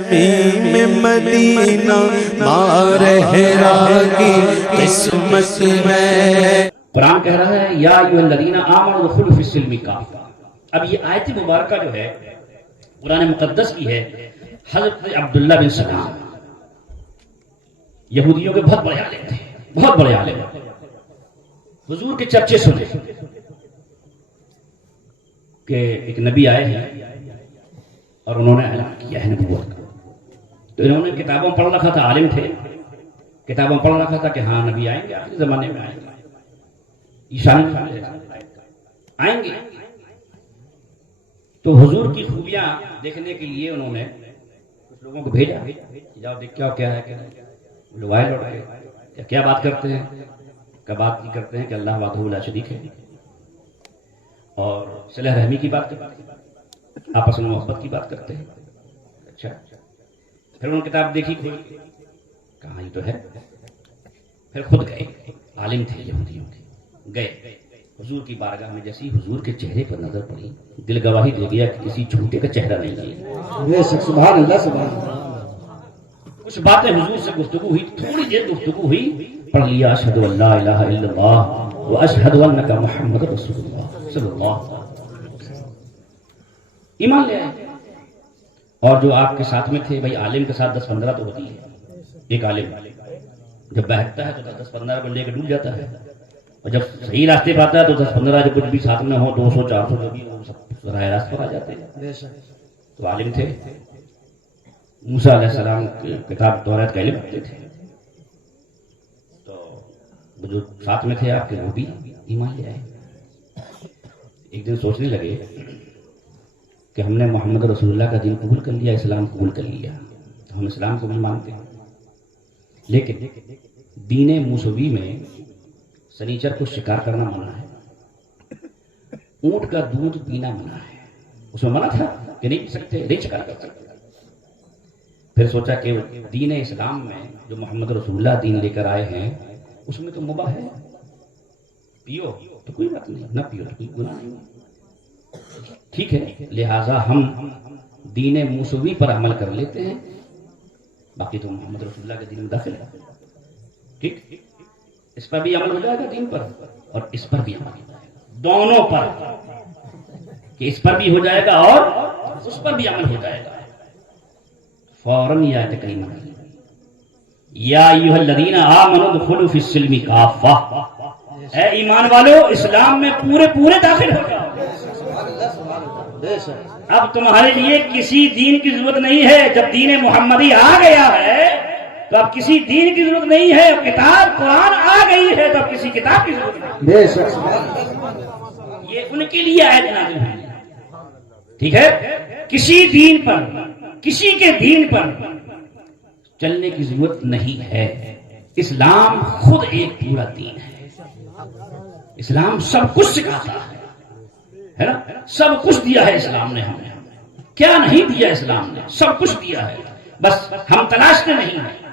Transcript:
میں مدینہ مارہرا کی قسمت میں۔ قرآن کہہ رہا ہے یا ایھا الذین آمنوا ادخلوا فی السلم کافہ۔ اب یہ آیت مبارکہ جو ہے قرآن مقدس کی ہے۔ حضرت عبداللہ بن سلام یہودیوں کے بہت بڑے عالم تھے، بہت بڑے عالم، حضور کے چرچے سنے کہ ایک نبی آئے ہیں اور انہوں نے اعلان کیا ہے نبوت کا۔ تو انہوں نے کتابوں پڑھ رکھا تھا، عالم تھے، کتابوں پڑھ رکھا تھا کہ ہاں نبی آئیں گے، آخری زمانے میں آئیں گے، ایشان آئیں گے۔ تو حضور کی خوبیاں دیکھنے کے لیے انہوں نے کچھ لوگوں کو بھیجا، جاؤ دیکھ کے آؤ کیا ہے، لوگ آئے لوٹ آئے، کیا بات کرتے ہیں، کیا بات کی کرتے ہیں کہ اللہ وحدہ لا شریک ہے اور صلہ رحمی کی بات کرتے ہیں، آپس میں محبت کی بات کرتے ہیں۔ اچھا، پھر انہوں نے کتاب دیکھی، کھولی، کہاں یہ تو ہے، پھر خود گئے، عالم تھے یہودیوں کے، گئے حضور کی بارگاہ میں۔ جیسی حضور کے چہرے پر نظر پڑی، دل گواہی دے گیا کہ کسی جھوٹے کا چہرہ نہیں ہے۔ سبحان اللہ، سبحان اللہ۔ کچھ باتیں حضور سے گفتگو ہوئی، تھوڑی دیر گفتگو ہوئی، پڑھ لیا اشہد ان لا الہ الا اللہ واشہد انک محمد رسول اللہ صلی اللہ علیہ وسلم، ایمان لے آئے۔ اور جو آپ کے ساتھ میں تھے، بھائی عالم کے ساتھ 10-15 تو ہوتی ہے، ایک عالم جب بہتتا ہے تو 10-15 بندے کے ڈوب جاتا ہے، اور جب صحیح راستے پہ آتا ہے تو 10-15 جو کچھ بھی ساتھ میں ہو، 200-400 جو بھی ہو، سب راہ راست پر آ جاتے ہیں۔ تو عالم تھے، موسیٰ علیہ السلام کی کتاب توریت کا علم رکھتے تھے، تو وہ جو ساتھ میں تھے آپ کے وہ بھی ایمان لے آئے۔ ایک دن سوچنے لگے کہ ہم نے محمد رسول اللہ کا دین قبول کر لیا، اسلام قبول کر لیا، تو ہم اسلام کو بھی مانتے ہیں، لیکن دین موسوی میں سنیچر کو شکار کرنا منع ہے، اونٹ کا دودھ پینا منع ہے، اس میں منع تھا کہ نہیں پی سکتے، نہیں شکار کر سکتے۔ پھر سوچا کہ دین اسلام میں جو محمد رسول اللہ دین لے کر آئے ہیں اس میں تو مباح ہے، پیو تو کوئی بات نہیں، نہ پیو تو کوئی گناہ نہیں، ٹھیک ہے، لہٰذا ہم دین موسوی پر عمل کر لیتے ہیں، باقی تو محمد رسول اللہ کے دین میں داخل ہے، ٹھیک، اس پر بھی عمل ہو جائے گا دین پر، اور اس پر بھی عمل ہو جائے گا، دونوں پر، کہ اس پر بھی ہو جائے گا اور اس پر بھی عمل ہو جائے گا۔ فوراً یہ آیت کریمہ یا ایھا الذین آمنوا ادخلوا فی السلم کافہ، اے ایمان والو اسلام میں پورے پورے داخل ہو جاؤ۔ اب تمہارے لیے کسی دین کی ضرورت نہیں ہے، جب دین محمدی آ گیا ہے تو اب کسی دین کی ضرورت نہیں ہے، کتاب قرآن آ گئی ہے تو اب کسی کتاب کی ضرورت نہیں۔ یہ ان کے لیے آیت نازل ہوئی، ٹھیک ہے، کسی دین پر، کسی کے دین پر چلنے کی ضرورت نہیں ہے۔ اسلام خود ایک پورا دین ہے، اسلام سب کچھ سکھاتا ہے نا، سب کچھ دیا ہے اسلام نے ہمیں، کیا نہیں دیا اسلام نے، سب کچھ دیا ہے، بس ہم تلاشتے نہیں ہیں۔